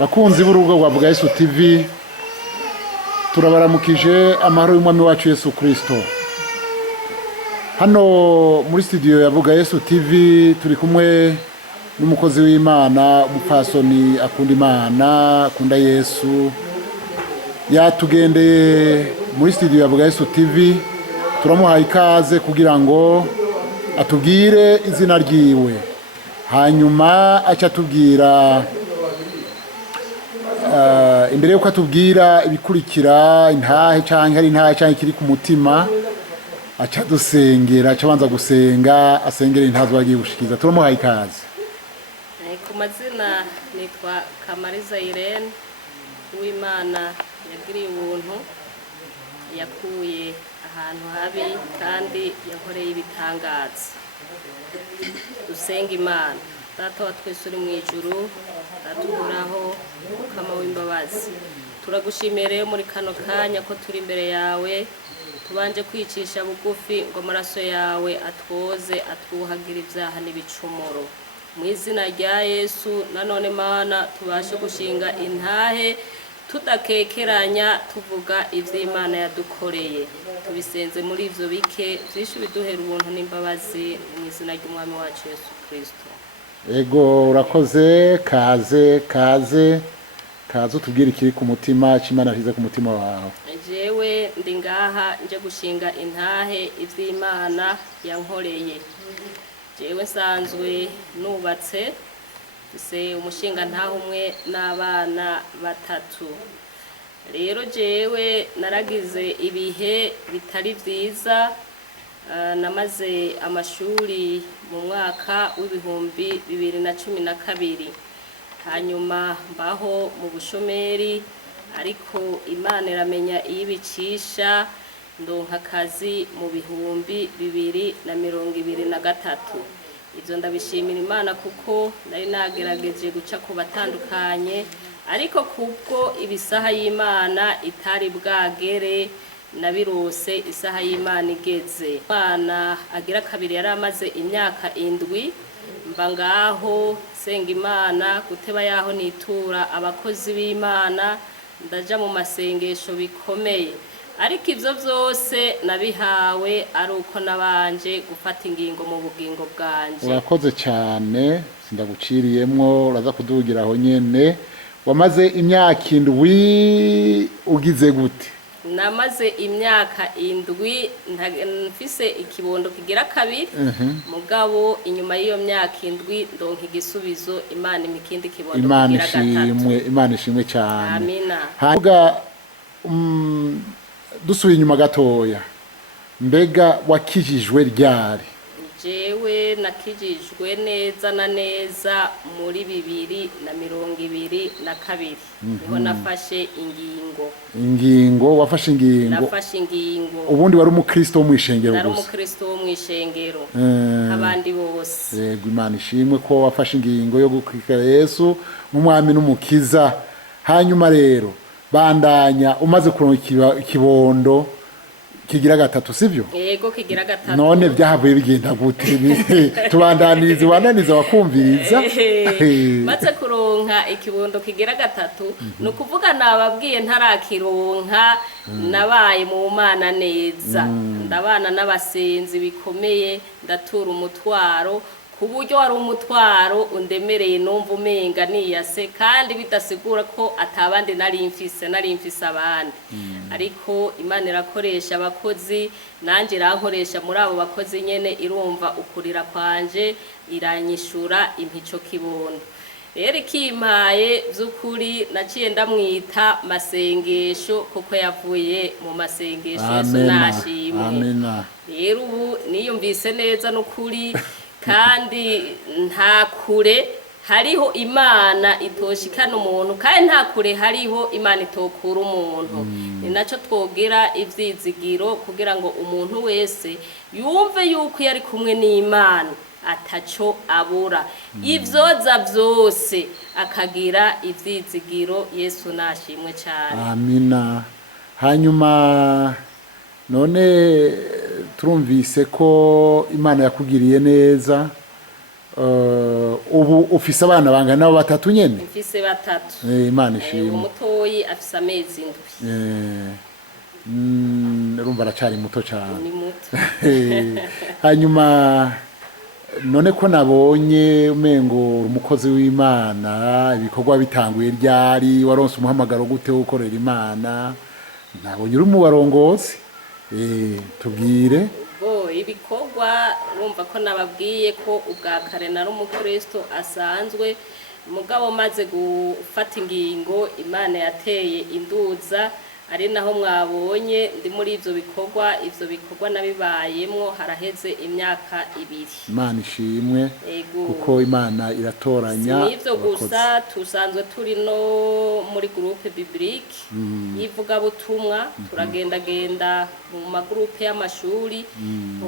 bakunzi b'urubuga rwa Vuga Yesu TV, turabaramukije amahoro y'umwami wacu Yesu Kristo. Hano muri studio ya Vuga Yesu TV turi kumwe n'umukozi w'Imana, umupfasoni akunda Imana, akunda Yesu. Yatugendeye muri studio ya Vuga Yesu TV, turamuhaye ikaze kugira ngo atubwire izina ryiwe, hanyuma aca atubwira imbere yuko atubwira ibikurikira intahe canke ari intahe canke kiri ku mutima, aca dusengera, aca banza gusenga, asengera intahe bagiye gushikiza. Turamuhaye ikaze. Ku mazina nitwa Kamariza Irene, Uwimana yagiriye ubuntu, yakuye ahantu habi kandi yakoreye ibitangaza. Dusenga Imana. Data wa twese uri mu ijuru, atuhoraho ukama w'imbabazi, turagushimiye rero muri kano kanya ko turi imbere yawe, tubanje kwicisha bugufi ngo amaraso yawe atwoze, atwuhagira ibyaha n'ibicumuro. Mu izina rya Yesu nanone Mana tubashe gushinga intahe tudakekeranya, tuvuga ivy'Imana yadukoreye, tubisenze muri ivyo bike vyinshi biduhera ubuntu n'imbabazi, mu izina ry'umwami wacu Yesu Kristo. Ego, urakoze. Kaze utubwire ikiri ku mutima, c'Imana hize ku mutima wawe. Jewe ndi ngaha nje gushinga intahe ivy'Imana yankoreye. Jewe nsanzwe nubatse, se umushinga ntaho umwe n'abana batatu. Rero jewe naragize ibihe bitari vyiza, namaze amashuri mu mwaka w'ibihumbi 2012, hanyuma mbaho mu bushomeri, ariko Imana iramenya iyibicisha, ndonka akazi mu bihumbi 2023. Ivyo ndabishimira Imana kuko nari nagerageje guca ku batandukanye, ariko kubwo ibisaha y'Imana itari bwagere, nabirose isaha y'Imana igeze. Imana agira kabiri yari amaze imyaka 7 mba ngaho senga Imana, guteba yaho nitura abakozi b'Imana, ndaja mu masengesho bikomeye, ariko ivyo vyose nabihawe ari uko nabanje gufata ingingo mu bugingo bwanje. Urakoze cyane, sindaguciriyemwo, uraza kudugira aho nyene. Wamaze imyaka 7 ugize gute? Namaze imyaka 7 mfise ikibondo kigira kabiri, mugabo inyuma y'iyo myaka 7 ndonka igisubizo, Imana imikindi kibondo kigira gatatu. Imana ishimwe cyane. Amina. Havuga dusubiye inyuma gatoya, mbega wakijijwe ryari? Jewe nakijijwe neza na neza muri 2022, niho nafashe ingingo. Wafashe ingingo? Nafashe ingingo. Ubundi wari umukristo wo mwishengero gusa? Nari umukristo wo mwishengero abandi bose. Yego, Imana ishimwe ko wafashe ingingo yo gukurikira Yesu mu mwami n'umukiza. Hanyuma rero bandanya, umaze kuronka ikibondo kigira gatatu, sivyo? Yego, kigira gatatu. None byahavuye bigenda gute? Wananiza bakumviriza. Maze kuronka ikibondo kigira gatatu, no kuvuga nababwiye ntarakironka, nabaye mu Mana neza, ndabana n'abasenzi bikomeye, ndatura umutwaro, kuburyo wari umutwaro undemereye, numva umenga niyase, kandi bidasigura ko atabandi nari mfise abandi. Ariko Imana irakoresha abakozi, nanje irankoresha muri abo bakozi nyene, irumva ukurira kwanje, iranyishura impico kibondo. Rero ikimpaye vy'ukuri naciye ndamwita masengesho, kuko yavuye mu masengesho. Yesu nashimwe. Amina. Rero ubu niyumvise neza n'ukuri, kandi nta kure hariho Imana itoshikana umuntu, kandi nta kure hariho Imana itokura umuntu. Ni naco twogera ivyizigiro, kugira ngo umuntu wese yumve yuko yari kumwe n'Imana ataco abura, ivyoza vyose akagira ivyizigiro. Yesu nashimwe cyane. Amina. Hanyuma none turumvise ko Imana yakugiriye neza, ubu ufise abana bangana nabo batatu nyene? mfise batatu. Imana ishimwe. Umutoyi afise amezi 7. Urumva aracari muto cyane. Ni muto. Hanyuma none ko nabonye umengo umukozi w'Imana, ibikorwa bitanguye ryari, waronse umuhamagaro gute wo gukorera Imana? Nabonye uri mu barongozi. Tubwire. Ibikorwa wumva ko nababwiye ko ubwa kare nari umukristo asanzwe, mugabo maze gufata ingingo Imana yateye induza, ari naho mwabonye ndi muri ivyo bikorwa nabibayemwo haraheze imyaka 2. Imana ishimwe kuko Imana iratoranya. Nivyo gusa tusanzwe turi no muri groupe biblique yivuga butumwa, turagendagenda mu magroupe y'amashuri.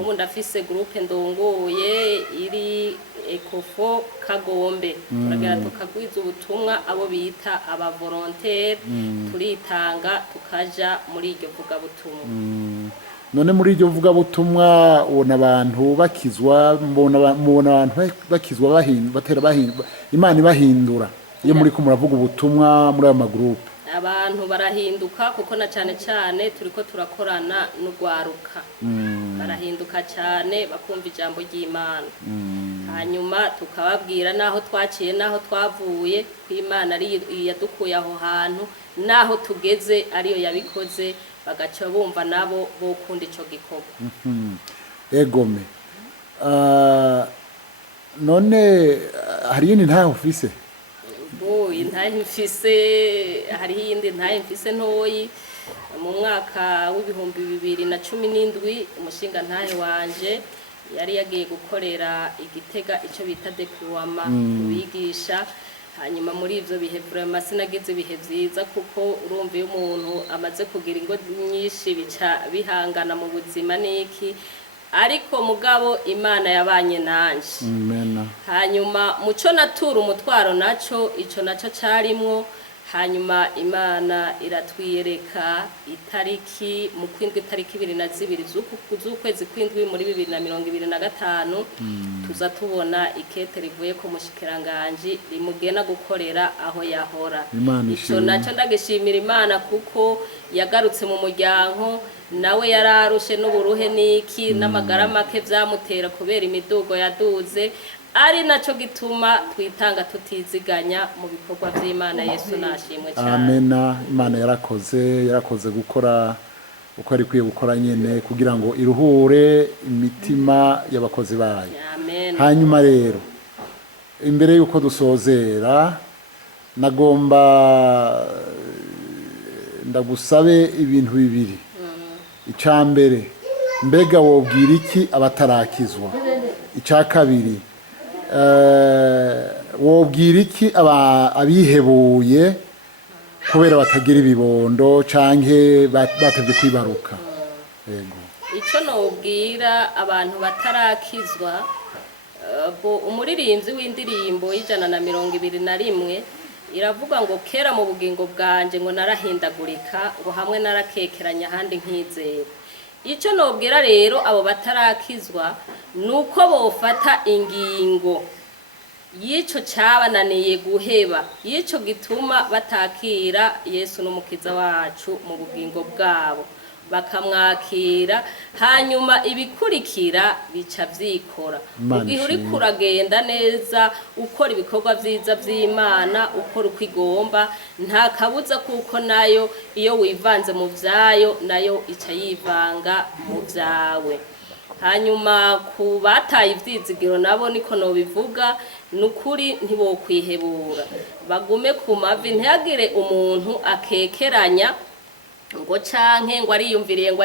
Ubu ndafise groupe ndongoye iri Ekofo Kagombe, turagenda tukagwiza ubutumwa abo bita aba volontaire, turitanga tukaja muri iryo vuga butumwa. None muri iryo vuga butumwa ubona abantu bakizwa, mbona abantu bakizwa Imana ibahindura iyo muri ko muravuga ubutumwa muri ayo magroupe? Abantu barahinduka kuko na cyane cyane turiko turakorana n'ugwaruka, barahinduka cyane bakumva ijambo ry'Imana. Hanyuma tukababwira naho twaciye naho twavuye ku Imana ari yadukuye aho hantu, naho tugeze ariyo yabikoze, bagaca bumva nabo bokunda ico gikorwa. Egome. None hari yindi ntahe ufise? Intahe mfise, hari yindi ntahe mfise ntoyi. Mu mwaka w'ibihumbi 2017 umushinga ntahe wanje yari yagiye gukorera Igitega ico bita deploiement kubigisha. Hanyuma muri ivyo bihe vraiment sinagize ibihe vyiza, kuko urumva iyo umuntu amaze kugira ingo nyinshi bica bihangana mu buzima niki, ariko mugabo Imana yabanye nanje. Hanyuma muco natura umutwaro naco ico naco carimwo. Hanyuma Imana iratwiyereka itariki mu kwindwi, itariki 22 z'ukwezi kwindwi muri 2025, tuza tubona ikete rivuye ku mushikiranganje rimugena gukorera aho yahora. Ico naco ndagishimira Imana kuko yagarutse mu muryango, nawe yararushe n'uburuhe niki n'amagara make vyamutera kubera imidugo yaduze, ari naco gituma twitanga tutiziganya mu bikorwa vy'Imana. Yesu nashimwe cyane. Amena. Imana yarakoze gukora uko ari kwiye gukora nyene kugira ngo iruhure imitima y'abakozi bayo. Amen. Hanyuma rero imbere yuko dusozera, nagomba ndagusabe ibintu bibiri. Icambere, mbega wobwira iki abatarakizwa? Ica kabiri, wobwira iki abihebuye kubera batagira ibibondo canke batevye kwibaruka? Yego. Ico nobwira abantu batarakizwa, umuririmbyi w'indirimbo y'121 iravuga ngo kera mu bugingo bwanje ngo narahindagurika, ngo hamwe narakekeranya handi nkizera. Ico nobwira rero abo batarakizwa nuko bofata ingingo yico cabananiye guheba, yico gituma batakira Yesu n'umukiza wacu mu bugingo bwabo, bakamwakira. Hanyuma ibikurikira bica vyikora. Ugihe uri kuragenda neza ukora ibikorwa vyiza vy'Imana, ukora uko igomba, nta kabuza kuko nayo iyo wivanze mu vyayo nayo ica yivanga mu vyawe. Hanyuma ku bataye ivyizigiro nabo niko nobivuga, nukuri ntibokwihebura, bagume ku mavi, ntihagire umuntu akekeranya ngo canke ngo ariyumviriye ngo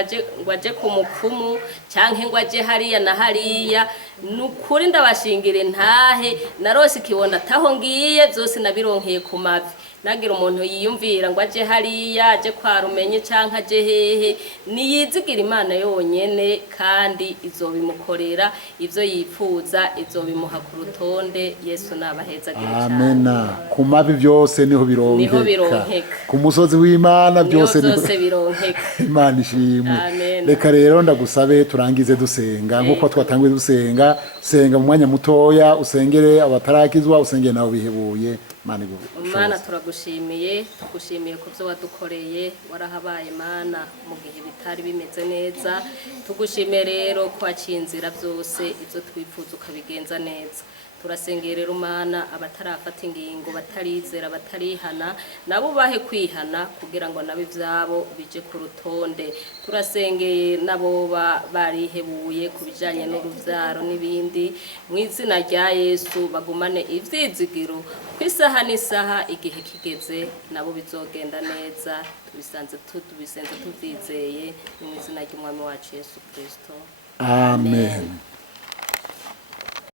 aje ku mupfumu canke ngo aje hariya na hariya. Nukuri ndabashingire ntahe, narose ikibona taho ngiye vyose nabironkeye ku mavi. Nagira umuntu yiyumvira ngo aje hariya, aje kwa rumenye canke aje hehe, niyizigira Imana yonyene kandi izobimukorera, ivyo yipfuza izobimuha ku rutonde. Yesu nabahezagira cyane. Amena. Ku mavi vyose niho bironkeka, ku musozi w'Imana byose bize bironkeka. Imana ishimwe. Amen. Reka rero ndagusabe turangize dusenga nkuko twatanguye dusenga. Senga mu mwanya mutoya usengere abatarakizwa, usengere nawe bihebuye. Mana turagushimiye, tugushimiye ku byo wadukoreye, warahabaye Mana mu gihe bitari bimeze neza. Tugushimiye rero ko waciye inzira byose ibyo twifuza ukabigenza neza. Turasengerera Mana abatarafata ingingo, batarizera, batarihana, nabo bahe kwihana kugira ngo nabe ivyabo bije ku rutonde. Turasengeye nabo barihebuye ku bijanye n'uruvyaro n'ibindi, mu izina rya Yesu bagumane ivyizigiro kwisaha n'isaha igihe kigeze nabo bizogenda neza. Tubisenze tuvyizeye mu izina ry'umwami wacu Yesu Kristo. Amen.